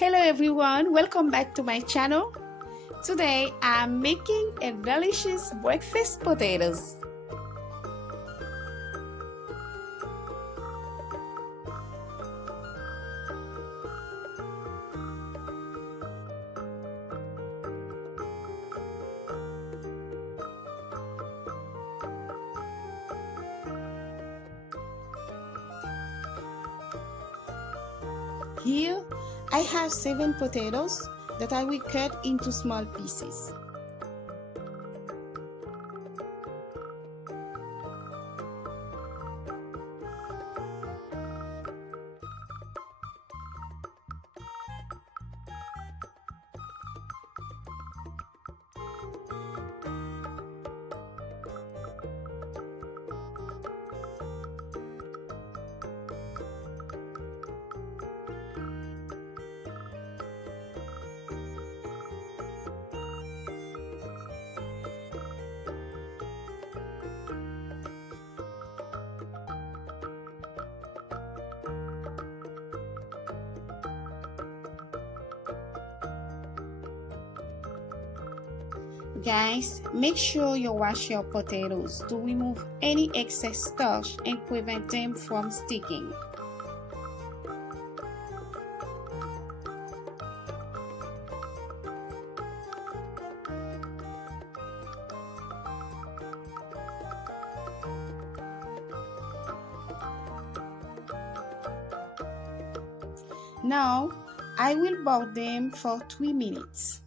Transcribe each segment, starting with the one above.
Hello everyone, welcome back to my channel. Today I'm making a delicious breakfast potatoes. Here I have 7 potatoes that I will cut into small pieces. Guys, make sure you wash your potatoes to remove any excess starch and prevent them from sticking. Now, I will boil them for 3 minutes.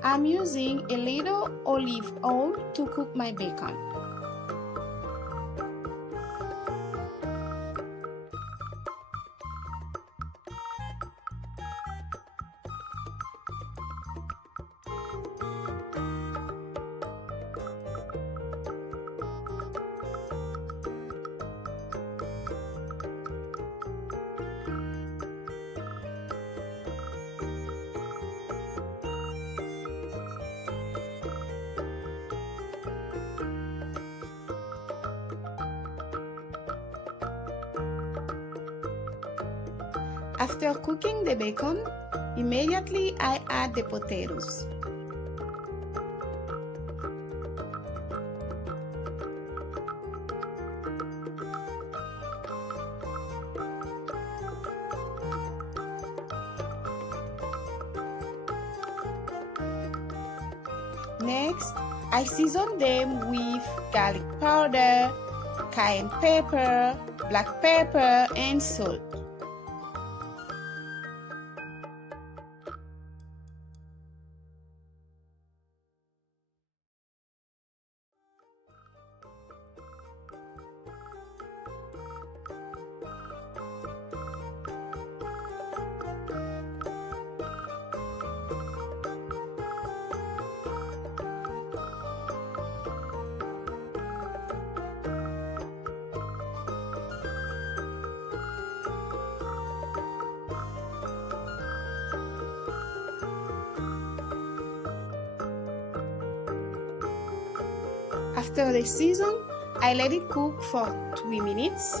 I'm using a little olive oil to cook my bacon. After cooking the bacon, immediately I add the potatoes. Next, I season them with garlic powder, cayenne pepper, black pepper, and salt. After the season, I let it cook for 3 minutes.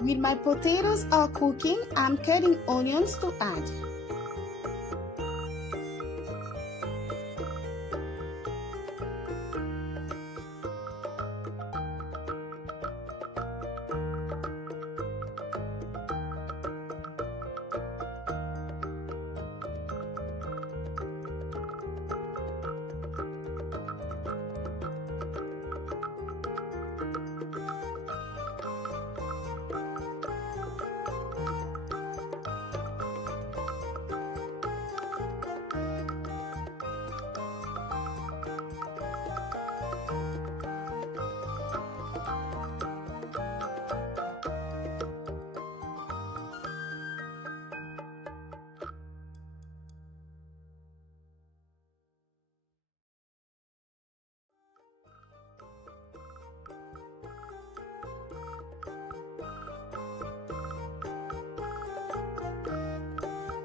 While my potatoes are cooking, I'm cutting onions to add.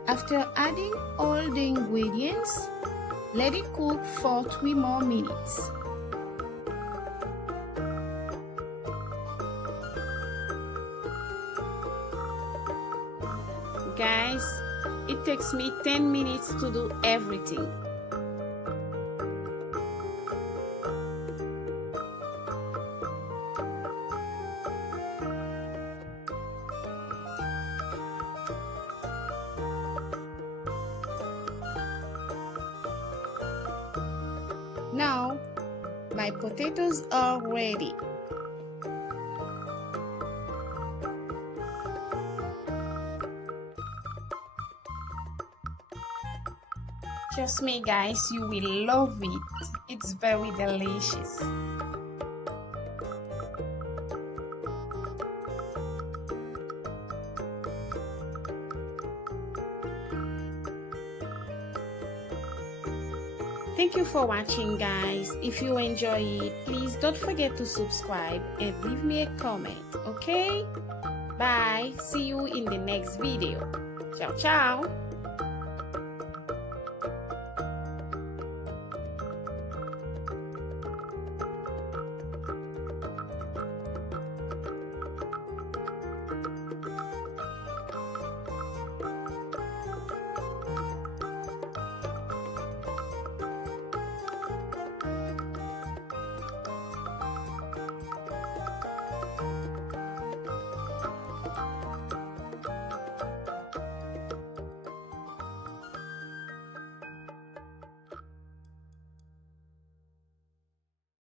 After adding all the ingredients, let it cook for 3 more minutes. Guys, it takes me 10 minutes to do everything. Now, my potatoes are ready. Trust me guys, you will love it. It's very delicious. Thank you for watching guys. If you enjoy it, please don't forget to subscribe and leave me a comment, okay? Bye. See you in the next video. Ciao, ciao.